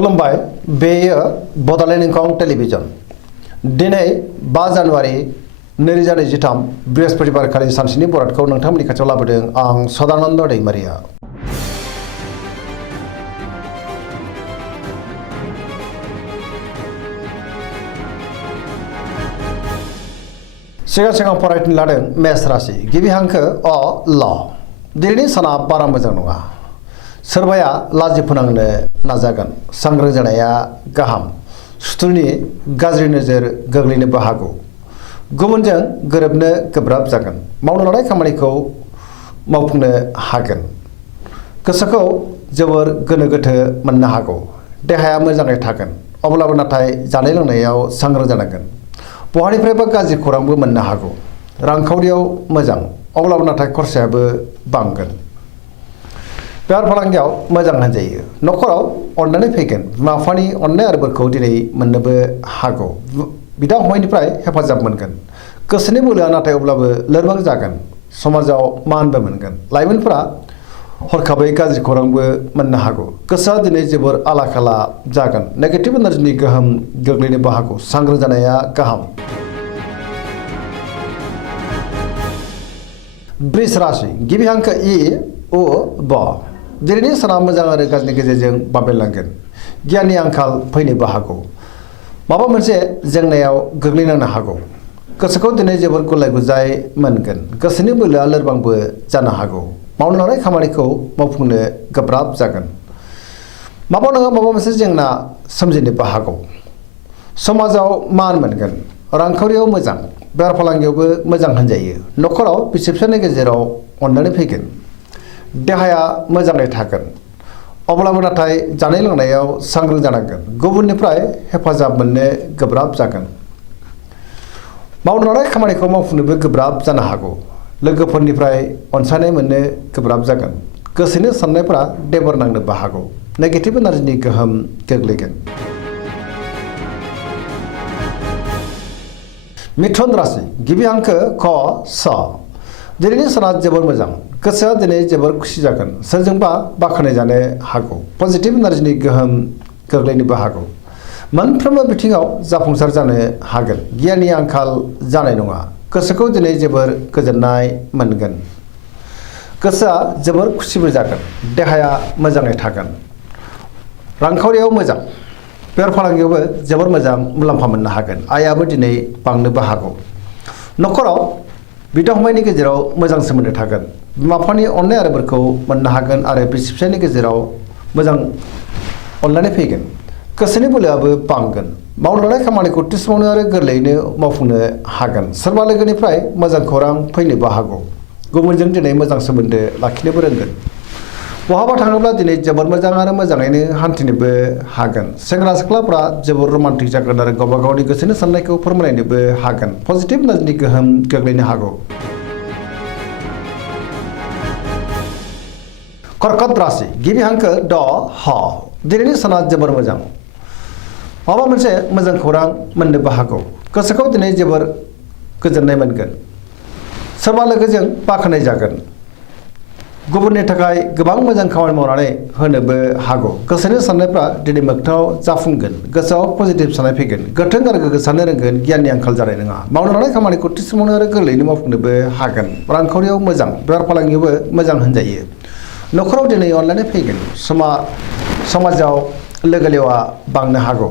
खुलुमबाय बेयो बड'लेण्ड इंखं टेलिभिजन दिनै 5 जानुवारि 2023 बृहस्पतिबार खालि सानसेनि बरादखौ नोंथांमोननि खाथियाव लाबोदों आं सदानन्द दैमारिया। सिगां फरायनो लादों मेष राशि गिबि हांखो अ ल। दिनैनि साना बारा मोजां नङा। सोरबाया लाजि फोनांनो नाजागोन। सांग्रां जानाया गाहाम। सुथुरनि गाज्रि नोजोर गोग्लैनोबो हागौ। गुबुनजों गोरोबनो गोब्राब जागोन। मावनो लानाय खामानिखौ मावफुंनो हागोन। गोसोखौ जोबोर गोनो गोथो मोननो हागौ। देहाया मोजाङै थागोन। अब्लाबो नाथाय जानाय लोंनायाव सांग्रां जानांगोन। बहानिफ्रायबो गाज्रि खौरांबो मोननो हागौ। रांखावरियाव मोजां अब्लाबो नाथाय खरसायाबो बांगोन। बेफार फालांगियाव मोजां होनजायो। न'खराव अननानै फैगोन। बिमा बिफानि अननाय आरो बोरखौ दिनै मोननोबो हागौ। बिदा फंबायनिफ्राय हेफाजाब मोनगोन। गोसोनि बोलोआ नाथाय अब्लाबो लोरबां जागोन। समाजाव मानबो मोनगोन। लाइमोनफोरा हरखाबै गाज्रि खौरांबो मोननो हागौ। गोसोआ दिनै जोबोर आला खाला जागोन। नेगेटिभ एनार्जिनि गोहोम गोग्लैनोबो हागौ। सांग्रां जानाया गाहाम। वृष राशि गिबि हांखो इ उ ब। दिनैनि साना मोजां आरो गाज्रिनि गेजेरजों बाबेरलांगोन। गियाननि आंखाल फैनोबो हागौ। माबा मोनसे जेंनायाव गोग्लैनांनो हागौ। गोसोखौ दिनै जोबोर गुलाय गुजाय मोनगोन। गोसोनि बोलोआ लोरबांबो जानो हागौ। मावनो लानाय खामानिखौ मावफुंनो गोब्राब जागोन। माबा नङा माबा मोनसे जेंना सोमजिनोबो हागौ। समाजाव मान मोनगोन। रांखावरियाव मोजां। बेफार फालांगियावबो मोजां होनजायो। न'खराव बिसि फिसायनि गेजेराव अननानै फैगोन। देहाया मोजाङै थागोन। अब्लाबो नाथाय जानाय लोंनायाव सांग्रां जानांगोन। गुबुननिफ्राय हेफाजाब मोननो गोब्राब जागोन। मावनो लानाय खामानिखौ मावफुंनोबो गोब्राब जानो हागौ। लोगोफोरनिफ्राय अनसायनाय मोननो गोब्राब जागोन। गोसोनि साननायफोरा देबर नांनोबो हागौ। नेगेटिभ एनार्जिनि गोहोम गोग्लैगोन। मिथुन राशि गिबि हांखो ख स। दिनैनि साना जोबोर मोजां। गोसोआ दिनै जोबोर खुसि जागोन। सोरजोंबा बाख्नाय जानो हागौ। पजिटिभ एनार्जिनि गोहोम गोग्लैनोबो हागौ। मोनफ्रोमबो बिथिङाव जाफुंसार जानो हागोन। गियाननि आंखाल जानाय नङा। गोसोखौ दिनै जोबोर गोजोननाय मोनगोन। गोसोआ जोबोर खुसिबो जागोन। देहाया मोजाङै थागोन। रांखावरियाव मोजां। बेफार फालांगियावबो जोबोर मोजां मुलाम्फा मोननो हागोन। आयाबो दिनै बांनोबो हागौ। न'खराव बिदा फंबायनि गेजेराव मोजां सोमोन्दो थागोन। बिमा बिफानि अननाय आरो बोरखौ मोननो हागोन आरो बिसि फिसायनि गेजेराव मोजां अनलायनाय फैगोन। गोसोनि बोलोआबो बांगोन। मावनो लानाय खामानिखौ थि समावनो आरो गोरलैयैनो मावफुंनो हागोन। सोरबा लोगोनिफ्राय मोजां खौरां फैनोबो हागौ। गुबुनजों दिनै मोजां सोमोन्दो लाखिनोबो रोंगोन। बहाबा थाङोब्ला दिनै जोबोर मोजां आरो मोजाङैनो हान्थिनोबो हागोन। सेंग्रा सिख्लाफ्रा जोबोर रमान्टिक जागोन आरो गावबा गावनि गोसोनि साननायखौ फोरमायनोबो हागोन। पजिटिभ एनार्जिनि गोहोम गोग्लैनो हागौ। कर्कट राशि गिबि हांखो ड ह। दिनैनि साना जोबोर मोजां। माबा मोनसे मोजां खौरां मोननोबो हागौ। गोसोखौ दिनै जोबोर गोजोननाय मोनगोन। सोरबा लोगोजों बाख्नाय जागोन। गुबुननि थाखाय गोबां मोजां खामानि मावनानै होनोबो हागौ। गोसोनि साननायफ्रा दिनै मोगथाङाव जाफुंगोन। गोसोआव पजिटिभ साननाय फैगोन। गोथों आरो गोग्गो साननो रोंगोन। गियाननि आंखाल जानाय नङा। मावनो लानाय खामानिखौ थि समावनो आरो गोरलैयैनो मावफुंनोबो हागोन। रांखावरियाव मोजां। बेफार फालांगियावबो मोजां होनजायो। न'खराव दिनै अनलायनाय फैगोन। समाजाव लोगो लेवा बांनो हागौ।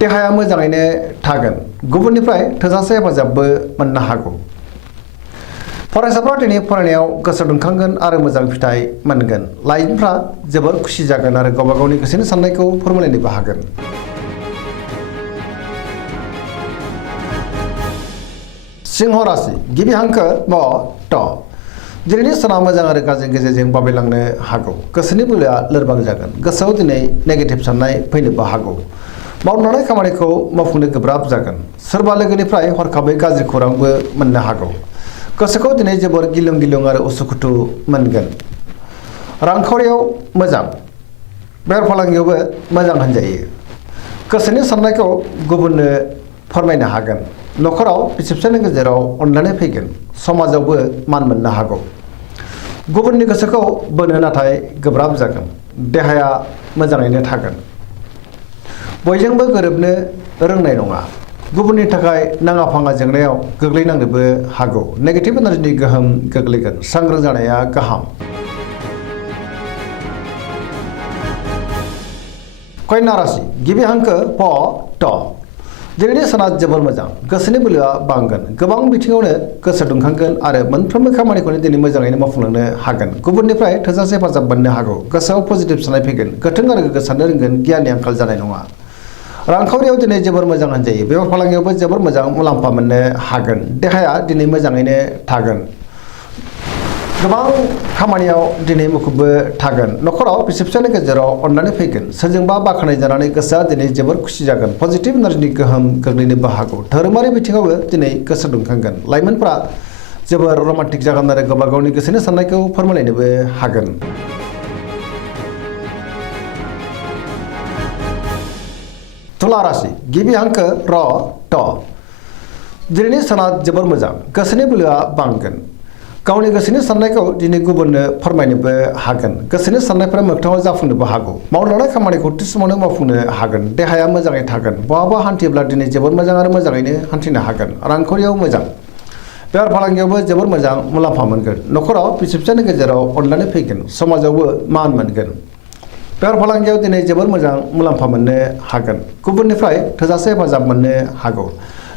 देहाया मोजाङैनो थागोन। गुबुननिफ्राय थोजासे हेफाजाबबो मोननो हागौ। फरायसाफ्रा दिनै फरायनायाव गोसो दुंखांगोन आरो मोजां फिथाइ मोनगोन। लाइमोनफ्रा जोबोर खुसि जागोन आरो गावबा गावनि गोसोनि साननायखौ फोरमायलायनोबो हागोन। सिंह राशि गिबि हांखो म ट। दिनैनि साना मोजां आरो गाज्रिनि गेजेरजों बाबेलांनो हागौ। गोसोनि बोलोआ लोरबां जागोन। गोसोआव दिनै नेगेटिभ साननाय फैनोबो हागौ। मावनो लानाय खामानिखौ मावफुंनो गोब्राब जागोन। सोरबा लोगोनिफ्राय हरखाबै गाज्रि खौरांबो मोननो हागौ। गोसोखौ दिनै जोबोर गिलुं गिलुं आरो उसुखुथु मोनगोन। रांखावरियाव मोजां। बेफार फालांगियावबो मोजां होनजायो। गोसोनि साननायखौ गुबुननो फोरमायनो हागोन। न'खराव बिसि फिसायनि गेजेराव अनलायनाय फैगोन। समाजावबो मान मोननो हागौ। गुबुननि गोसोखौ बोनो नाथाय गोब्राब जागोन। देहाया मोजाङैनो थागोन। बयजोंबो गोरोबनो रोंनाय नङा। गुबुननि थाखाय नाङा फाङा जेंनायाव गोग्लैनांनोबो हागौ। नेगेटिभ एनार्जिनि गोहोम गोग्लैगोन। सांग्रां जानाया गाहाम। कन्या राशि गिबि हांखो प ट। दिनैनि साना जोबोर मोजां। गोसोनि बोलोआ बांगोन। गोबां बिथिङावनो गोसो दुंखांगोन आरो मोनफ्रोमबो खामानिखौनो दिनै मोजाङैनो मावफुंलांनो हागोन। गुबुननिफ्राय थोजासे हेफाजाब मोननो हागौ। गोसोआव पजिटिभ साननाय फैगोन। गोथों आरो गोग्गो साननो रोंगोन। गियाननि आंखाल जानाय नङा। रांखावरियाव दिनै जोबोर मोजां होनजायो। बेफार फालांगियावबो जोबोर मोजां मुलाम्फा मोननो हागोन। देहाया दिनै मोजाङैनो थागोन। गोबां खामानियाव दिनै मुखुबबो थागोन। न'खराव बिसि फिसायनि गेजेराव अननानै फैगोन। सोरजोंबा बाख्नाय जानानै गोसोआ दिनै जोबोर खुसि जागोन। पजिटिभ एनार्जिनि गोहोम गोग्लैनोबो हागौ। धोरोमारि बिथिङावबो दिनै गोसो दुंखांगोन। लाइमोनफ्रा जोबोर रमान्टिक जागोन आरो गावबा गावनि गोसोनि साननायखौ फोरमायलायनोबो हागोन। तुला राशि गिबि हांखो र ट। दिनैनि साना जोबोर मोजां। गोसोनि बोलोआ बांगोन। गावनि गोसोनि साननायखौ दिनै गुबुननो फोरमायनोबो हागोन। गोसोनि साननायफोरा मोगथाङाव जाफुंनोबो हागौ। मावनो लानाय खामानिखौ थि समावनो मावफुंनो हागोन। देहाया मोजाङै थागोन। बहाबा हान्थियोब्ला दिनै जोबोर मोजां आरो मोजाङैनो हान्थिनो हागोन। रांखावरियाव मोजां। बेफार फालांगियावबो जोबोर मोजां मुलाम्फा मोनगोन। न'खराव बिसि फिसायनि गेजेराव अनलायनाय फैगोन। समाजावबो मान मोनगोन। बेफार फालांगियाव दिनै जोबोर मोजां मुलाम्फा मोननो हागोन। गुबुननिफ्राय थोजासे हेफाजाब मोननो हागौ।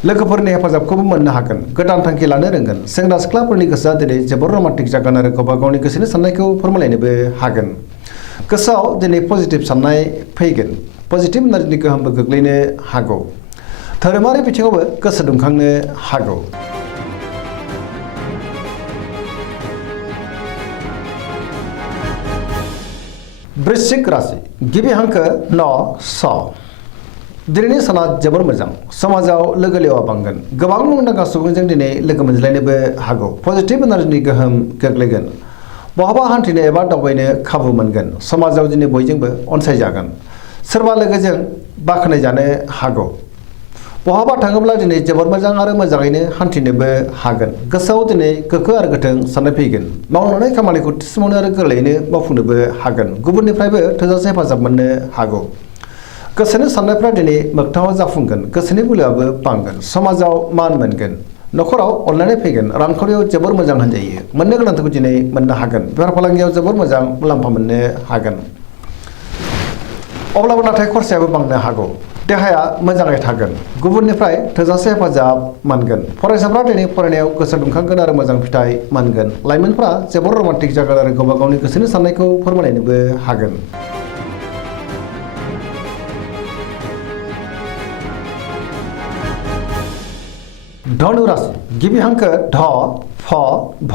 लोगोफोरनि हेफाजाबखौबो मोननो हागोन। गोदान थांखि लानो रोंगोन। सेंग्रा सिख्लाफोरनि गोसोआ दिनै जोबोर रमान्टिक जागोन आरो गावबा गावनि गोसोनि साननायखौ फोरमायलायनोबो हागोन। गोसोआव दिनै पजिटिभ साननाय फैगोन। पजिटिभ एनार्जिनि गोहोमबो गोग्लैनो हागौ। धोरोमारि बिथिङावबो गोसो दुंखांनो हागौ। वृश्चिक राशि गिबि हांखो न स। दिनैनि साना जोबोर मोजां। समाजाव लोगो लेवा बांगोन। गोबां मुंदांखा सुबुंजों दिनै लोगो मोनज्लायनोबो हागौ। पजिटिभ एनार्जिनि गोहोम गोग्लैगोन। बहाबा हान्थिनो एबा दावबायनो खाबु मोनगोन। समाजाव दिनै बयजोंबो अनसायजागोन। सोरबा लोगोजों बाख्नाय जानो हागौ। बहाबा थाङोब्ला दिनै जोबोर मोजां आरो मोजाङैनो हान्थिनोबो हागोन। गोसोआव दिनै गोग्गो आरो गोथों साननाय फैगोन। मावनो लानाय खामानिखौ थि समावनो आरो गोरलैयैनो मावफुंनोबो हागोन। गुबुननिफ्रायबो थोजासे हेफाजाब मोननो हागौ। गोसोनि साननायफ्रा दिनै मोगथाङाव जाफुंगोन। गोसोनि बोलोआबो बांगोन। समाजाव मान मोनगोन। न'खराव अनलायनाय फैगोन। रांखावरियाव जोबोर मोजां होनजायो। मोननो गोनांखौ दिनै मोननो हागोन। बेफार फालांगियाव जोबोर मोजां मुलाम्फा मोननो हागोन। अब्लाबो नाथाय खरसायाबो बांनो हागौ। देहाया मोजाङै थागोन। गुबुननिफ्राय थोजासे हेफाजाब मोनगोन। फरायसाफ्रा दिनै फरायनायाव गोसो दुंखांगोन आरो मोजां फिथाइ मोनगोन। लाइमोनफ्रा जोबोर रमान्टिक जागोन आरो गावबा गावनि गोसोनि साननायखौ फोरमायलायनोबो हागोन। धनु राशि गिबि हांखो ध फ भ।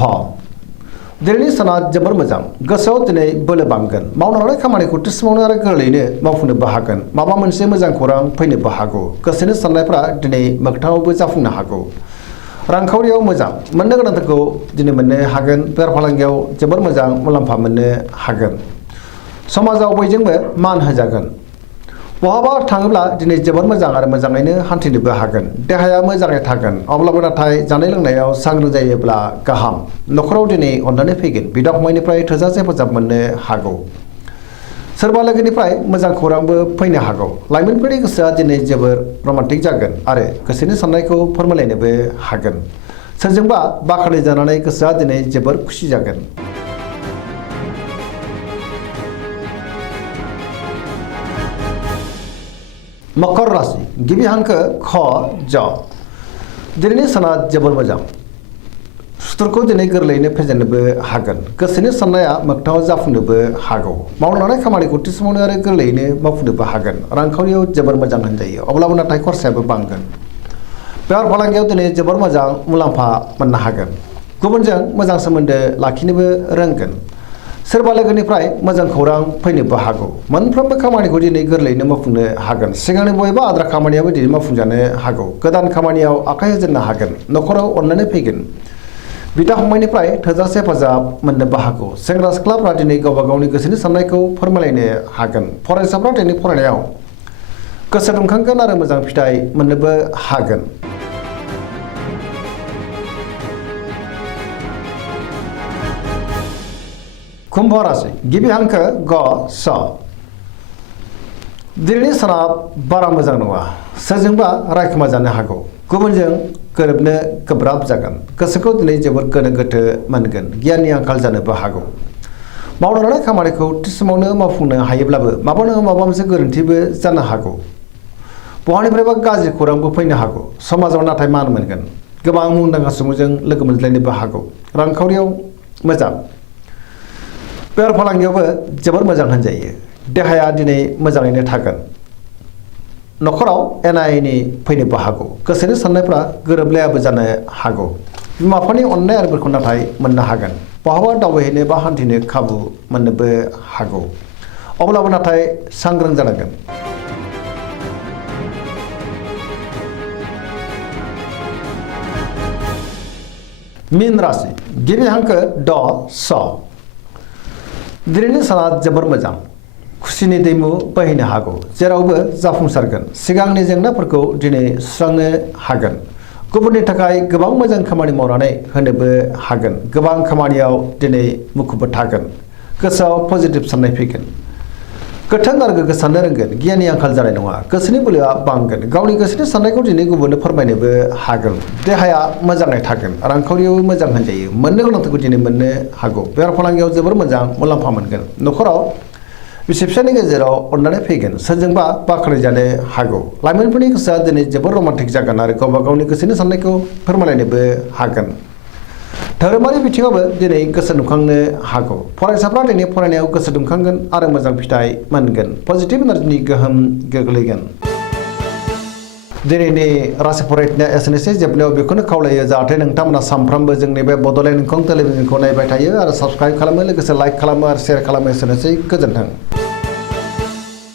दिनैनि साना जोबोर मोजां। गोसोआव दिनै बोलो बांगोन। मावनो लानाय खामानिखौ थि समावनो आरो गोरलैयैनो मावफुंनोबो हागोन। माबा मोनसे मोजां खौरां फैनोबो हागौ। गोसोनि साननायफ्रा दिनै मोगथाङावबो जाफुंनो हागौ। रांखावरियाव मोजां। मोननो गोनांफोरखौ दिनै मोननो हागोन। बेफार फालांगियाव जोबोर मोजां मुलाम्फा मोननो हागोन। समाजाव बयजोंबो मान होजागोन। बहाबा थाङोब्ला दिनै जोबोर मोजां आरो मोजाङैनो हान्थिनोबो हागोन। देहाया मोजाङै थागोन। अब्लाबो नाथाय जानाय लोंनायाव सांग्रां जायोब्ला गाहाम। न'खराव दिनै अननानै फैगोन। बिदा फंबायनिफ्राय थोजासे हेफाजाब मोननो हागौ। सोरबा लोगोनिफ्राय मोजां खौरांबो फैनो हागौ। लाइमोनफोरनि गोसोआ दिनै जोबोर रमान्टिक जागोन आरो गोसोनि साननायखौ फोरमायलायनोबो हागोन। सोरजोंबा बाख्नाय जानानै गोसोआ दिनै जोबोर खुसि जागोन। मकर राशि गिबि हांखो ख ज। दिनैनि साना जोबोर मोजां। सुथुरखौ दिनै गोरलैयैनो फेजेननोबो हागोन। गोसोनि साननाया मोगथाङाव जाफुंनोबो हागौ। मावनो लानाय खामानिखौ थि समावनो आरो गोरलैयैनो मावफुंनोबो हागोन। रांखावरियाव जोबोर मोजां होनजायो। अब्लाबो नाथाय खरसायाबो बांगोन। बेफार फालांगियाव दिनै जोबोर मोजां मुलाम्फा मोननो हागोन। गुबुनजों मोजां सोमोन्दो लाखिनोबो रोंगोन। सोरबा लोगोनिफ्राय मोजां खौरां फैनोबो हागौ। मोनफ्रोमबो खामानिखौ दिनै गोरलैयैनो मावफुंनो हागोन। सिगांनि बबेबा आद्रा खामानियाबो दिनै मावफुंजानो हागौ। गोदान खामानियाव आखाइ होजेननो हागोन। न'खराव अनलायनाय फैगोन। बिदा फंबायनिफ्राय थोजासे हेफाजाब मोननोबो हागौ। सेंग्रा सिख्लाफ्रा दिनै गावबा गावनि गोसोनि साननायखौ फोरमायलायनो हागोन। फरायसाफ्रा दिनै फरायनायाव गोसो दुंखांगोन आरो मोजां फिथाइ मोननोबो हागोन। कुम्भ राशि गिबि हांखो ग स दिनैनि साना बारा मोजां नङा सोरजोंबा रायखोमा जानो हागौ गुबुनजों गोरोबनो गोब्राब जागोन गोसोखौ दिनै जोबोद गोनो गोथो मोनगोन गियाननि आंखाल जानोबो हागौ मावनो लानाय खामानिखौ थि समावनो मावफुंनो हायोब्लाबो माबा नङा माबा मोनसे गोरोन्थिबो जानो हागौ बहानिफ्रायबा गाज्रि खौरांबो फैनो हागौ समाजाव नाथाय मान मोनगोन गोबां मुंदांखा सुबुंजों लोगो मोनज्लायनोबो हागौ रांखावरियाव मोजां बेफार फालांगियावबो जोबोर मोजां होनजायो देहाया दिनै मोजाङैनो थागोन न'खराव एना एनि फैनोबो हागौ गोसोनि साननायफ्रा गोरोबलायाबो जानो हागौ बिमा बिफानि अननाय आरो बोरखौ नाथाय मोननो हागोन बहाबा दावबायहैनो बा हान्थिनो खाबु मोननोबो हागौ अब्लाबो नाथाय सांग्रां जानांगोन मीन राशि गिबि हांखो ड स दिनैनि साना जोबोर मोजां खुसिनि दैमु बोहैनो हागौ जेरावबो जाफुंसारगोन सिगांनि जेंनाफोरखौ दिनै सुस्रांनो हागोन गुबुननि थाखाय गोबां मोजां खामानि मावनानै होनोबो हागोन गोबां खामानियाव दिनै मुखुबबो थागोन गोसोआव पजिटिभ साननाय फैगोन गोथों आरो गोग्गो साननो रोंगोन गियाननि आंखाल जानाय नङा गोसोनि बोलोआ बांगोन गावनि गोसोनि साननायखौ दिनै गुबुननो फोरमायनोबो हागोन देहाया मोजाङै थागोन रांखावरियावबो मोजां होनजायो मोननो गोनांखौ दिनै मोननो हागौ बेफार फालांगियाव जोबोर मोजां मुलाम्फा मोनगोन न'खराव बिसि फिसायनि गेजेराव अननानै फैगोन सोरजोंबा बाख्नायजानो हागौ लाइमोनफोरनि गोसोआ दिनै जोबोर रमान्टिक जागोन आरो गावबा गावनि गोसोनि साननायखौ फोरमायलायनोबो हागोन धोरोमारि बिथिङावबो दिनै गोसो दुंखांनो हागौ फरायसाफ्रा दिनै फरायनायाव गोसो दुंखांगोन आरो मोजां फिथाइ मोनगोन पजिटिभ एनार्जिनि गोहोम गोग्लैगोन दिनैनि राशि फरायनाया एसेनोसै जोबनायाव बेखौनो खावलायो जाहाथे नोंथांमोना सानफ्रामबो जोंनि बे बड'लेण्ड इंखं टेलिभिजनखौ नायबाय थायो आरो साबस्क्राइब खालामो लोगोसे लाइक खालामो आरो शेयार खालामो एसेनोसै गोजोन्थों